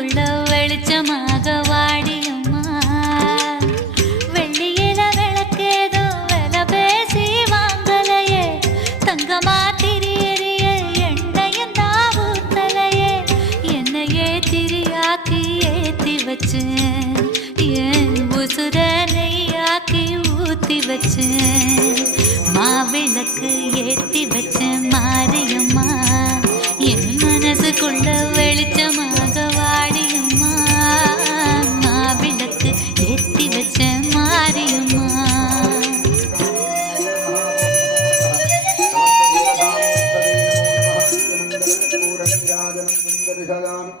மனசுக்குள்ள வெளிச்சமாக வாடியம்மா. வெள்ளியில விளக்கேதோ வில பேசி வாங்கலையே, தங்கமா திரியறிய எண்ணையும் தாவூத்தலையே. என்னையே திரியாக்கி ஏத்தி வச்சேன், என் உசுர நெய்யாக்கி ஊத்தி வச்சேன். மாவிளக்கு ஏத்தி வச்சேன் மாரியம்மா, என் மனசுக்குள்ள வெளிச்சமாக வாடியம்மா. மாவிளக்கு ஏத்தி வச்சேன் மாரியம்மா. சுந்தரிசகாமி